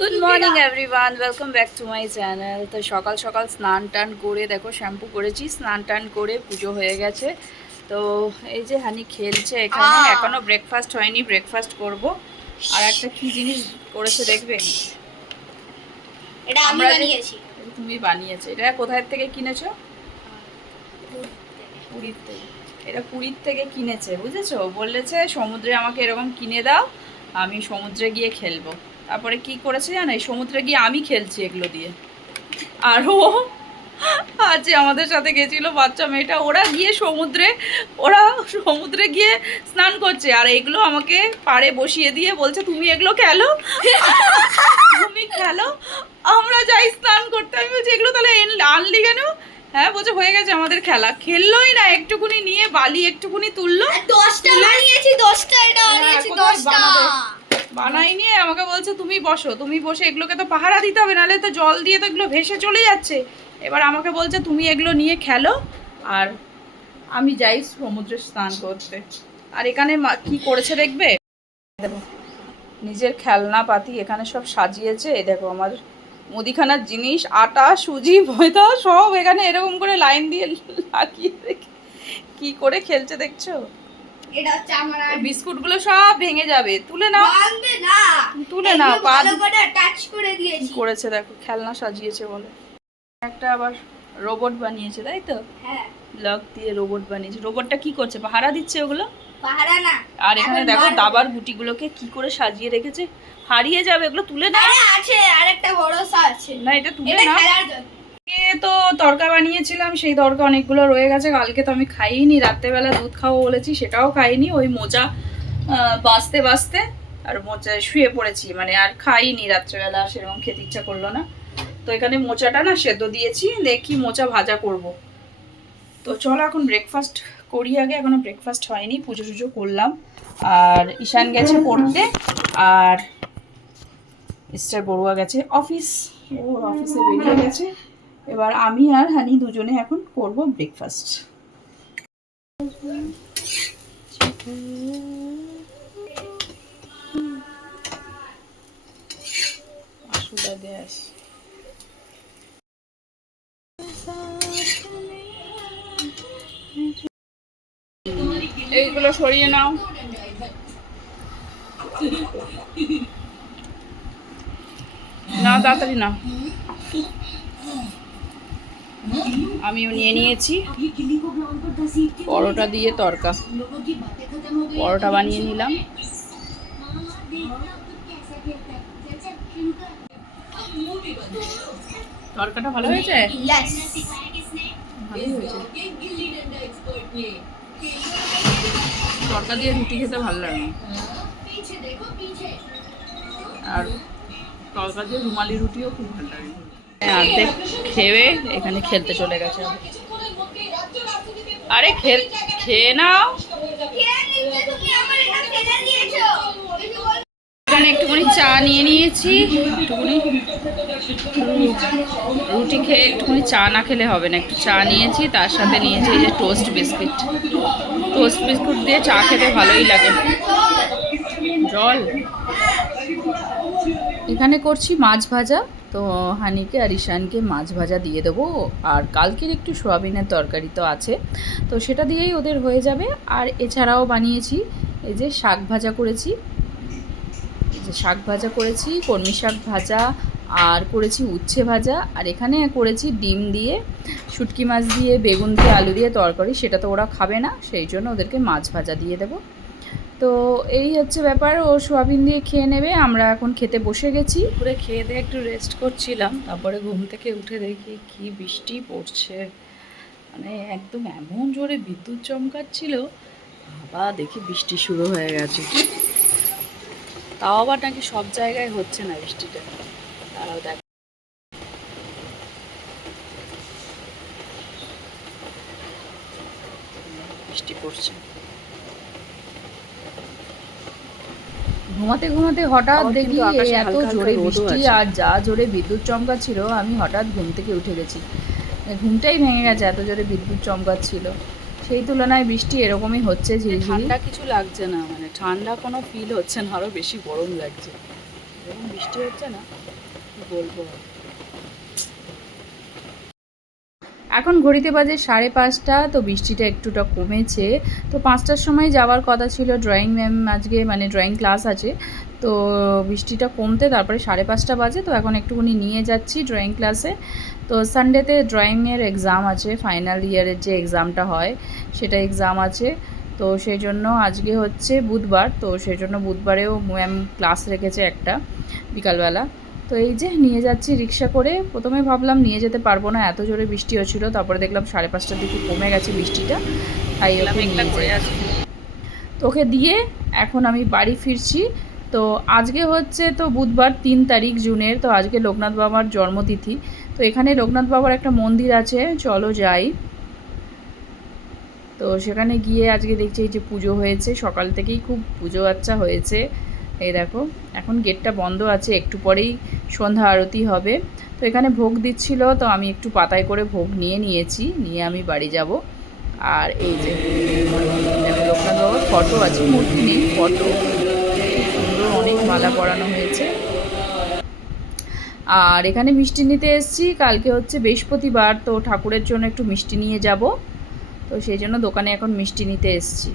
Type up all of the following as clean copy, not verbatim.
Good morning everyone, welcome back to my channel. তো সকাল সকাল স্নান টান করে দেখো, শ্যাম্পু করেছি, স্নান টান করে পুজো হয়ে গেছে। তো এই যে হানি খেলছে এখানে, এখনো ব্রেকফাস্ট হয়নি, ব্রেকফাস্ট করব। আর একটা কি জিনিস করেছে দেখবে, এটা আমি আমরা বানিয়েছি। তুমি বানিয়েছো? এটা কোথায় থেকে কিনেছো? পুরীর থেকে। এটা পুরীর থেকে কিনেছে, বুঝেছো? বলেছে সমুদ্রে আমাকে এরকম কিনে দাও, আমি সমুদ্রে গিয়ে খেলবো। তারপরে কি করেছে জানো, এই সমুদ্রে গিয়ে আমি খেলছি এগুলো দিয়ে। আর ও আজ আমাদের সাথে গেছিল বাচ্চা মেয়েটা, ওরা সমুদ্রে গিয়ে স্নান করছে, আর এগুলো আমাকে পাড়ে বসিয়ে দিয়ে বলছে তুমি এগুলো খেলো, তুমি খেলো, আমরা যাই স্নান করতে। আমি বলছি এগুলো তাহলে আনলি কেন? হ্যাঁ বলছে হয়ে গেছে আমাদের খেলা। খেললোই না, একটুকুনি নিয়ে বালি একটুকুনি তুললো, 10টা বানিয়েছি, 10টা এটা বানিয়েছি, 10টা বানাই নিয়ে আমাকে বলছে তুমি বসো, তুমি বসে এগুলোকে তো পাহারা দিতে হবে, নাহলে তো জল দিয়ে তো এগুলো ভেসে চলে যাচ্ছে। এবার আমাকে বলছে তুমি এগুলো নিয়ে খেলো, আর আমি যাই সমুদ্রে স্নান করতে। আর এখানে কি করেছে দেখবে, দেখো নিজের খেলনা পাতি এখানে সব সাজিয়েছে। এই দেখো আমার মুদিখানার জিনিস, আটা সুজি ময়দা সব এখানে এরকম করে লাইন দিয়ে লাগিয়ে রেখে কি করে খেলছে দেখছো। এটা হচ্ছে আমার বিস্কুটগুলো সব ভেঙে যাবে, তুলে নাও, ভাঙবে না, তুলে নাও। ভালো করে টাচ করে দিয়েছি। করেছে দেখো, খেলনা সাজিয়েছে বলে। একটা আবার রোবট বানিয়েছে, তাই তো? হ্যাঁ, ব্লক দিয়ে রোবট বানিয়েছে। রোবটটা কি করছে, পাহারা দিচ্ছে ওগুলো। পাহারা না। আর এখানে দেখো দাবার গুটিগুলোকে কি করে সাজিয়ে রেখেছে, হারিয়ে যাবে, এগুলো তুলে না। আরে আছে, আরেকটা বড় সা আছে। না এটা তুলে এটা না। খেলার জন্য। তো তড়কা বানিয়েছিলাম, সেই তড়কা অনেকগুলো রয়ে গেছে। কালকে তো আমি খাইনি, রাত্রেবেলা দুধ খাবো বলেছি, সেটাও খাইনি। ওই মোচা বাঁচতে বাঁচতে আর মোচায় শুয়ে পড়েছি, মানে আর খাইনি রাত্রেবেলা, সেরকম খেতে ইচ্ছা করলো না। তো এখানে মোচাটা না সেদ্ধ দিয়েছি, দেখি মোচা ভাজা করব। তো চলো এখন ব্রেকফাস্ট করি আগে, এখনো ব্রেকফাস্ট হয়নি। পুজো টুজো করলাম, আর ঈশান গেছে পড়তে, আর মিস্টার বড়ুয়া গেছে অফিস, ওর অফিসে বেরিয়ে গেছে। এবার আমি আর হানি দুজনে এখন করব ব্রেকফাস্ট। এইগুলো সরিয়ে নাও। না তাড়াতাড়ি না, আমিও নিয়ে নিয়েছি পরোটা দিয়ে তড়কা, পরোটা বানিয়ে নিলাম। তড়কাটা ভালো হয়েছে? ইয়েস, ভালোই হয়েছে। তড়কা দিয়ে রুটি খেতে ভালো লাগে, আর তড়কা দিয়ে রুমালি রুটিও খুব ভালো লাগে। অর্ধেক খেয়ে এখানে খেলতে চলে গেছে। আরে খেয়ে নাও। এখানে একটুখানি চা নিয়ে নিয়েছি, একটুখানি রুটি খেয়ে একটুখানি চা না খেলে হবে না, একটু চা নিয়েছি, তার সাথে নিয়েছি এই যে টোস্ট বিস্কিট। টোস্ট বিস্কুট দিয়ে চা খেতে ভালোই লাগে। জল এখানে করছি মাছ ভাজা, তো হানিকে আর ঈশানকে মাছ ভাজা দিয়ে দেবো। আর কালকের একটু সোয়াবিনের তরকারি তো আছে, তো সেটা দিয়েই ওদের হয়ে যাবে। আর এছাড়াও বানিয়েছি এই যে শাক ভাজা করেছি, শাক ভাজা করেছি, কলমি শাক ভাজা, আর করেছি উচ্ছে ভাজা, আর এখানে করেছি ডিম দিয়ে, শুটকি মাছ দিয়ে, বেগুন দিয়ে, আলু দিয়ে তরকারি। সেটা তো ওরা খাবে না, সেই জন্য ওদেরকে মাছ ভাজা দিয়ে দেবো। তো এই হচ্ছে ব্যাপার, ও সোয়াবিন দিয়ে খেয়ে নেবে। আমরা এখন খেতে বসে গেছি। দুপুরে খেয়ে দিয়ে একটু রেস্ট করছিলাম, তারপরে ঘুম থেকে উঠে দেখি কি বৃষ্টি পড়ছে, মানে একদম এমন জোরে বিদ্যুৎ চমকাচ্ছিল। আবার দেখি বৃষ্টি শুরু হয়ে গেছে। তাও আবার নাকি সব জায়গায় হচ্ছে না বৃষ্টিটা। তারাও দেখ, বৃষ্টি পড়ছে। ঘুমাতে ঘুমাতে হঠাৎ দেখি এত জোরে বৃষ্টি আর যা জোরে বিদ্যুৎ চমকাচ্ছিল, আমি হঠাৎ ঘুম থেকে উঠে গেছি, ঘুমটাই ভেঙে গেছে, এত জোরে বিদ্যুৎ চমকাচ্ছিল। সেই তুলনায় বৃষ্টি এরকমই হচ্ছে, ঝিরিঝিরি। ঠান্ডা কিছু লাগছে না, মানে ঠান্ডা কোনো ফিল হচ্ছে না, আরও বেশি গরম লাগছে। এরকম বৃষ্টি হচ্ছে না, কি বলবো। এখন ঘড়িতে বাজে 5:30, তো বৃষ্টিটা একটুটা কমেছে। তো 5টার সময় যাওয়ার কথা ছিল, ড্রয়িং ম্যাম আজকে মানে ড্রয়িং ক্লাস আছে, তো বৃষ্টিটা কমতে তারপরে 5:30 বাজে। তো এখন একটুখানি নিয়ে যাচ্ছি ড্রয়িং ক্লাসে। তো সানডেতে ড্রয়িংয়ের এক্সাম আছে, ফাইনাল ইয়ারের যে এক্সামটা হয় সেটা এক্সাম আছে। তো সেই জন্য আজকে হচ্ছে বুধবার, তো সেই জন্য বুধবারেও ম্যাম ক্লাস রেখেছে একটা বিকালবেলা। তো এই যে নিয়ে যাচ্ছি রিক্সা করে। প্রথমে ভাবলাম নিয়ে যেতে পারবো না, এত জোরে বৃষ্টি হচ্ছিল, তারপরে দেখলাম 5:30টার দিকে কমে গেছে বৃষ্টিটা, তাই ওকে নিয়ে যাচ্ছি। তো ওকে দিয়ে এখন আমি বাড়ি ফিরছি। তো আজকে হচ্ছে তো বুধবার 3 তারিখ জুনের, তো আজকে লোকনাথ বাবার জন্মতিথি। তো এখানে লোকনাথ বাবার একটা মন্দির আছে, চলো যাই। তো সেখানে গিয়ে আজকে দেখছি এই যে পুজো হয়েছে, সকাল থেকেই খুব পুজো আচ্চা হয়েছে। এই দেখো এখন গেটটা বন্ধ আছে, একটু পরেই সন্ধ্যা আরতি হবে। তো এখানে ভোগ দিচ্ছিল, তো আমি একটু পাতায় করে ভোগ নিয়েছি, নিয়ে আমি বাড়ি যাব। আর এই যে লোকনাথ বাবার ফটো আছে, মূর্তি নেই, ফটো সুন্দর, অনেক মালা পরানো হয়েছে। আর এখানে মিষ্টি নিতে এসেছি, কালকে হচ্ছে বৃহস্পতিবার, তো ঠাকুরের জন্য একটু মিষ্টি নিয়ে যাব, তো সেই জন্য দোকানে এখন মিষ্টি নিতে এসেছি।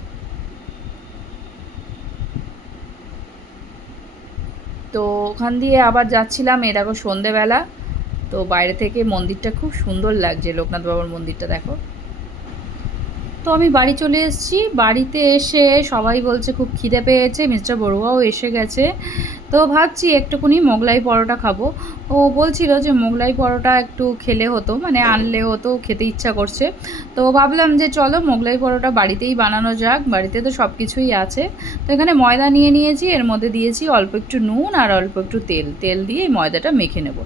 তো ওখান দিয়ে আবার যাচ্ছিলাম, এ দেখো সন্ধেবেলা, তো বাইরে থেকে মন্দিরটা খুব সুন্দর লাগছে, লোকনাথ বাবার মন্দিরটা দেখো। তো আমি বাড়ি চলে এসেছি, বাড়িতে এসে সবাই বলছে খুব খিদে পেয়েছে, মিস্টার বড়ুয়াও এসে গেছে। তো ভাবছি একটুখানি মোগলাই পরোটা খাবো। ও বলছিল যে মোগলাই পরোটা একটু খেলে হতো, মানে আনলে হতো, খেতে ইচ্ছা করছে। তো ভাবলাম যে চলো মোগলাই পরোটা বাড়িতেই বানানো যাক, বাড়িতে তো সব কিছুই আছে। তো এখানে ময়দা নিয়ে নিয়েছি, এর মধ্যে দিয়েছি অল্প একটু নুন আর অল্প একটু তেল দিয়ে এই ময়দাটা মেখে নেব।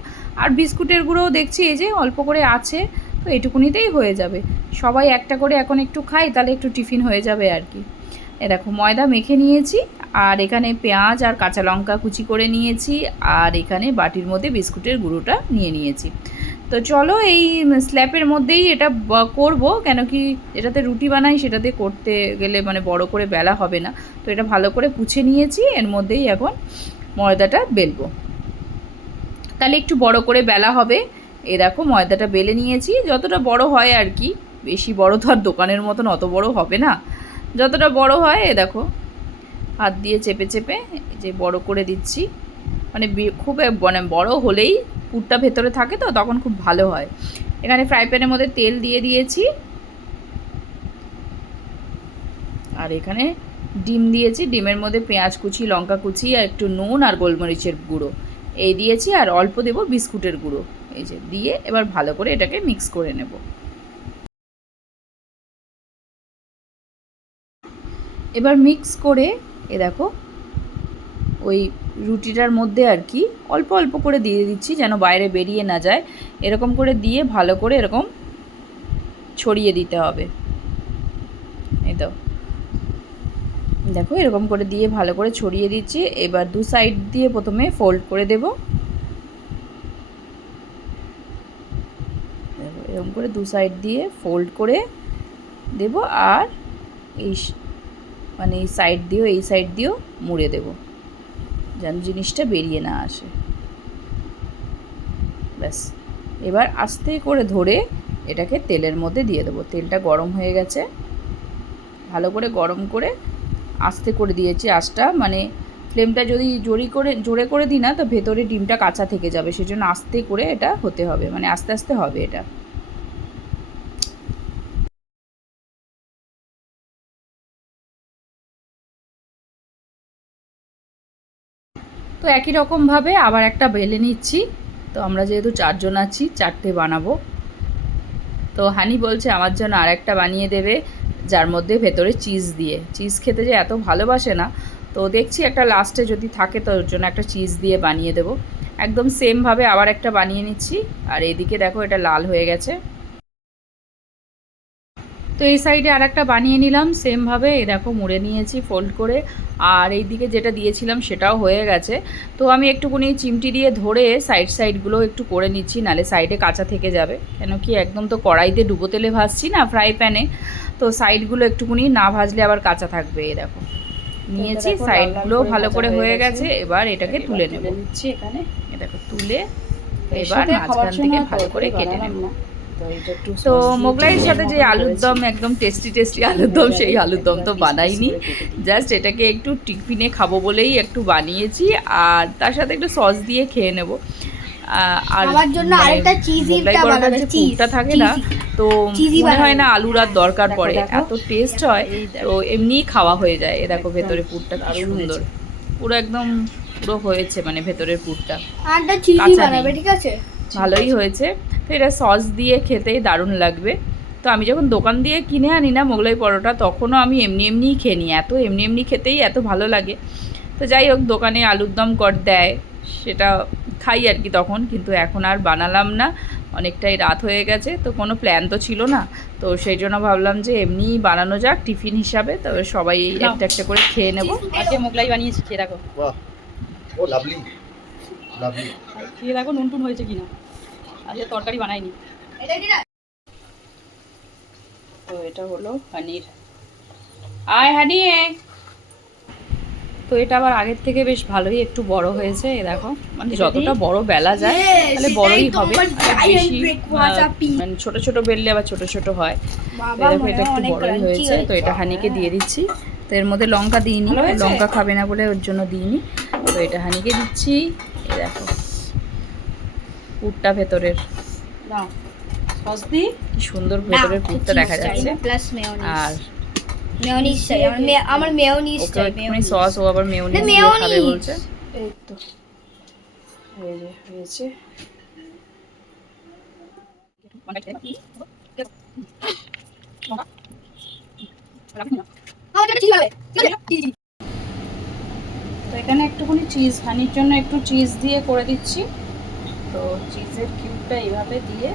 আর বিস্কুটের গুঁড়োও দেখছি এই যে অল্প করে আছে, তো এটুকুনিতেই হয়ে যাবে। সবাই একটা করে এখন একটু খাই, তাহলে একটু টিফিন হয়ে যাবে আর কি। এ দেখো ময়দা মেখে নিয়েছি, আর এখানে পেঁয়াজ আর কাঁচা লঙ্কা কুচি করে নিয়েছি, আর এখানে বাটির মধ্যে বিস্কুটের গুঁড়োটা নিয়েছি। তো চলো এই স্ল্যাপের মধ্যেই এটা করব, কেন কি এটাতে রুটি বানাই, সেটাতে করতে গেলে মানে বড় করে বেলা হবে না। তো এটা ভালো করে পুছে নিয়েছি, এর মধ্যেই এখন ময়দাটা বেলবো, তাহলে একটু বড় করে বেলা হবে। এ দেখো ময়দাটা বেলে নিয়েছি, যতটা বড় হয় আর কি, বেশি বড় তো আর দোকানের মতন অত বড় হবে না, যতটা বড় হয়। এ দেখো হাত দিয়ে চেপে চেপে যে বড় করে দিচ্ছি, মানে খুব মানে বড় হলেই পুরটা ভেতরে থাকে, তো তখন খুব ভালো হয়। এখানে ফ্রাই প্যানের মধ্যে তেল দিয়ে দিয়েছি, আর এখানে ডিম দিয়েছি, ডিমের মধ্যে পেঁয়াজ কুচি, লঙ্কা কুচি, আর একটু নুন আর গোলমরিচের গুঁড়ো এই দিয়েছি, আর অল্প দেবো বিস্কুটের গুঁড়ো, এই যে দিয়ে এবার ভালো করে এটাকে মিক্স করে নেব। এবার মিক্স করে এ দেখো ওই রুটিটার মধ্যে আর কি অল্প অল্প করে দিয়ে দিচ্ছি, যেন বাইরে বেরিয়ে না যায়। এরকম করে দিয়ে ভালো করে এরকম ছড়িয়ে দিতে হবে। এই তো দেখো এরকম করে দিয়ে ভালো করে ছড়িয়ে দিচ্ছি। এবার দু সাইড দিয়ে প্রথমে ফোল্ড করে দেব, এরকম করে দু সাইড দিয়ে ফোল্ড করে দেব, আর এই মানে এই সাইড দিয়েও মুড়ে দেব, যেন জিনিসটা বেরিয়ে না আসে। ব্যাস, এবার আস্তে করে ধরে এটাকে তেলের মধ্যে দিয়ে দেবো। তেলটা গরম হয়ে গেছে, ভালো করে গরম করে আস্তে করে দিয়েছি আঁচটা, মানে ফ্লেমটা যদি জোরে করে দিই না, তো ভেতরে ডিমটা কাঁচা থেকে যাবে, সেজন্য আস্তে করে এটা হতে হবে, মানে আস্তে আস্তে হবে এটা। তো একই রকমভাবে আবার একটা বেলে নিচ্ছি। তো আমরা যেহেতু 4 জন আছি, 4টে বানাবো। তো হানি বলছে আমার জন্য আর একটা বানিয়ে দেবে, যার মধ্যে ভেতরে চিজ খেতে যে এত ভালোবাসে না, তো দেখছি একটা লাস্টে যদি থাকে তো ওর জন্য একটা চিজ দিয়ে বানিয়ে দেবো। একদম সেমভাবে আবার একটা বানিয়ে নিচ্ছি, আর এদিকে দেখো এটা লাল হয়ে গেছে। তো এই সাইডে আর একটা বানিয়ে নিলাম সেমভাবে, এই দেখো মুড়ে নিয়েছি ফোল্ড করে, আর এই দিকে যেটা দিয়েছিলাম সেটাও হয়ে গেছে। তো আমি একটুখানি চিমটি দিয়ে ধরে সাইডগুলো একটু করে নিচ্ছি, নালে সাইডে কাঁচা থেকে যাবে, কেন কি একদম তো কড়াইতে ডুবো তেলে ভাজছি না, ফ্রাই প্যানে, তো সাইডগুলো একটুখানি না ভাজলে আবার কাঁচা থাকবে। এই দেখো নিয়েছি, সাইডগুলো ভালো করে হয়ে গেছে। এবার এটাকে তুলে নেব। নিচ্ছি এখানে। এ দেখো তুলে এর এবার সাথে খাবার মাঝখান থেকে সময় ভালো করে তরকারি কেটে বানালাম নেব। না। তো এটা একটু তো সস দিয়ে মোগলাইয়ের চিকেনের সাথে যে মতন আলুর করেছি। দম, একদম টেস্টি আলুর দম, সেই আলুর দম তো পিস পিস বানাইনি, করে কেটে দিই। জাস্ট এটাকে একটু টিফিনে খাবো বলেই একটু বানিয়েছি, আর তার সাথে একটু সস দিয়ে খেয়ে নেব। আর আমার জন্য মানে আরেকটা চিজি মোগলাই টা পরোটার বানাবে, যে পুরটা থাকে না, তো চিজি মনে হয় বানাবে। না আলুর আর দরকার দেখো, পড়ে, দেখো। এত টেস্ট হয়। এই দেখো। তো এমনিই খাওয়া হয়ে যায়। এ দেখো একদম ভেতরে পুরটা কি দারুণ সুন্দর, হয়েছে। পুরো একদম পুরো হয়েছে, মানে ভেতরের পুরটা আরেকটা চিজি কাঁচা বানাবে, নেই। ঠিক আছে? ভালোই হয়েছে। তো এটা সস দিয়ে খেতেই দারুণ লাগবে। তো আমি যখন দোকান দিয়ে কিনে আনি না মোগলাই পরোটা, তখনও আমি এমনিই খেয়ে নিই, এত এমনি খেতেই এত ভালো লাগে। তো যাই হোক, দোকানে আলুর দম দেয়, সেটা খাই আর কি তখন, কিন্তু এখন আর বানালাম না, অনেকটাই রাত হয়ে গেছে। তো কোনো প্ল্যান তো ছিল না, তো সেই জন্য ভাবলাম যে এমনিই বানানো যাক টিফিন হিসাবে। তবে সবাই একটা একটা করে খেয়ে নেব। আজকে মোগলাই বানিয়েছি, খেয়ে দেখো। বাহ, ও লাভলি লাভলি। খেয়ে দেখো নুন টুন হয়েছে কিনা। আজকে তরকারি বানাইনি। এটা কি না? তো এটা হলো হানির, আয় হানি। তো এটা আবার আগের থেকে বেশ ভালোই একটু বড় হয়েছে, এ দেখো, মানে যতটা বড় বেলা যায় তাহলে বড়ই হবে। আর বেশি মানে ছোট ছোট বেললে আবার ছোট ছোট হয়। তো বাবা, দেখো এটা একটু অনেক বড়ই crunchy হয়েছে। তো এটা হানিকে দিয়ে দিচ্ছি। তো এর মধ্যে লঙ্কা দিইনি, ভালো হয়েছে? লঙ্কা খাবে না বলে ওর জন্য দিইনি। তো এটা হানিকে দিচ্ছি। এই দেখো পুরটা ভেতরের, দাও সস দিই। কি সুন্দর ভেতরের পুরটা দেখা যাচ্ছে। Plus mayonnaise. আর মেয়োনিজ চাই আমার মেয়োনিজ ওকে চাই, একটুখানি মেয়োনিজ। সস, ও আবার মেয়োনিজ দিয়ে মেয়োনিজ। খাবে বলছে। এই তো এই যে হয়েছে। আমার এটা ঠিক হবে, ঠিক আছে? চিজি। তো এখানে একটুখানি চিজ, হানির জন্য একটু চিজ দিয়ে করে দিচ্ছি। তো চিজের কিউবটা এইভাবে দিয়ে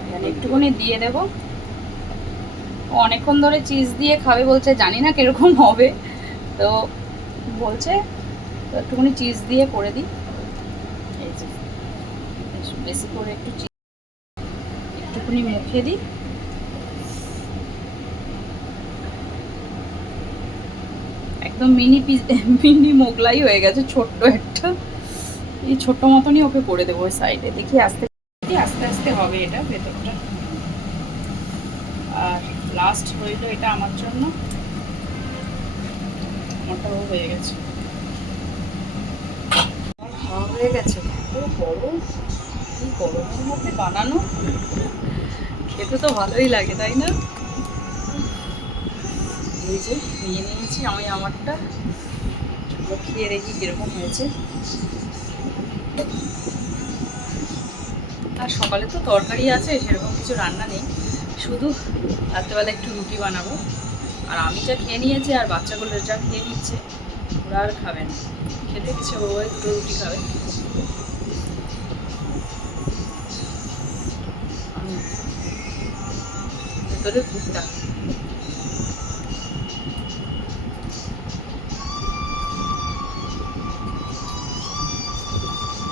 এখানে একটুখানি দিয়ে দেব। ও অনেকক্ষণ ধরে চিজ দিয়ে খাবে বলছে, জানি না কিরকম হবে, তো বলছে তো একটুখানি চিজ দিয়ে করে দিই। এই যে বেশি করে একটু একটুখানি মুখে দিই। একদম মিনি মোগলাই হয়ে গেছে, ছোট্ট একটা। এই ছোট্ট মতনই ওকে করে দেবো ওই সাইডে, দেখি আস্তে আস্তে হবে এটা ভেতরটা। আর লাস্ট হইলো এটা আমার জন্য, আমারটাও হয়ে গেছে। আমার খাওয়া হয়ে গেছে। এত গরম, এই গরমের মধ্যে বানানো, খেতে তো ভালোই লাগে, তাই না? এই যে নিয়ে নিয়েছি আমি আমারটা, খেয়ে দেখি কিরকম হয়েছে। আর সকালে তো তরকারি আছে, সেরকম কিছু রান্না নেই, শুধু রাত্রেবেলা একটু রুটি বানাবো। আর আমি যা খেয়ে নিয়েছি আর বাচ্চাগুলো যা খেয়ে নিচ্ছে, ওরা আর খাবে না, খেতে কিছু ও দুটো রুটি খাবে। ভেতরে পুরটা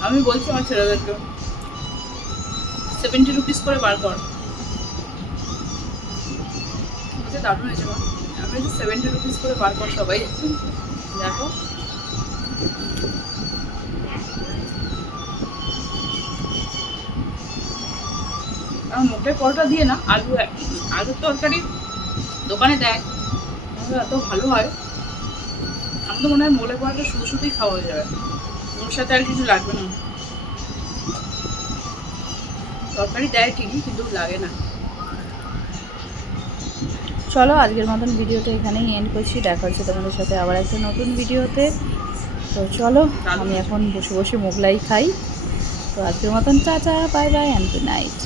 আমি বলছি আমার ছেলেদেরকে 70 রুপিস করে বার কর, দারুণ হয়েছে। মা আমি 70 রুপিস করে বার কর সবাই। দেখো আমার মোটের পরোটা দিয়ে না, আলুর তরকারি দোকানে দেয়, এত ভালো হয়। আমার তো মনে হয় মোগলাই পরোটা শুধুই খাওয়া হয়ে যাবে, ওর সাথে আর কিছু লাগবে না। তরকারি দেয় ঠিকই, কিন্তু লাগে না। চলো আজকের মতন ভিডিওটা এখানেই এন্ড করছি। দেখা হচ্ছে তোমাদের সাথে আবার একটা নতুন ভিডিওতে। তো চলো, আমি এখন বসে বসে মোগলাই খাই। তো আজকের মতন tata, bye bye and good night.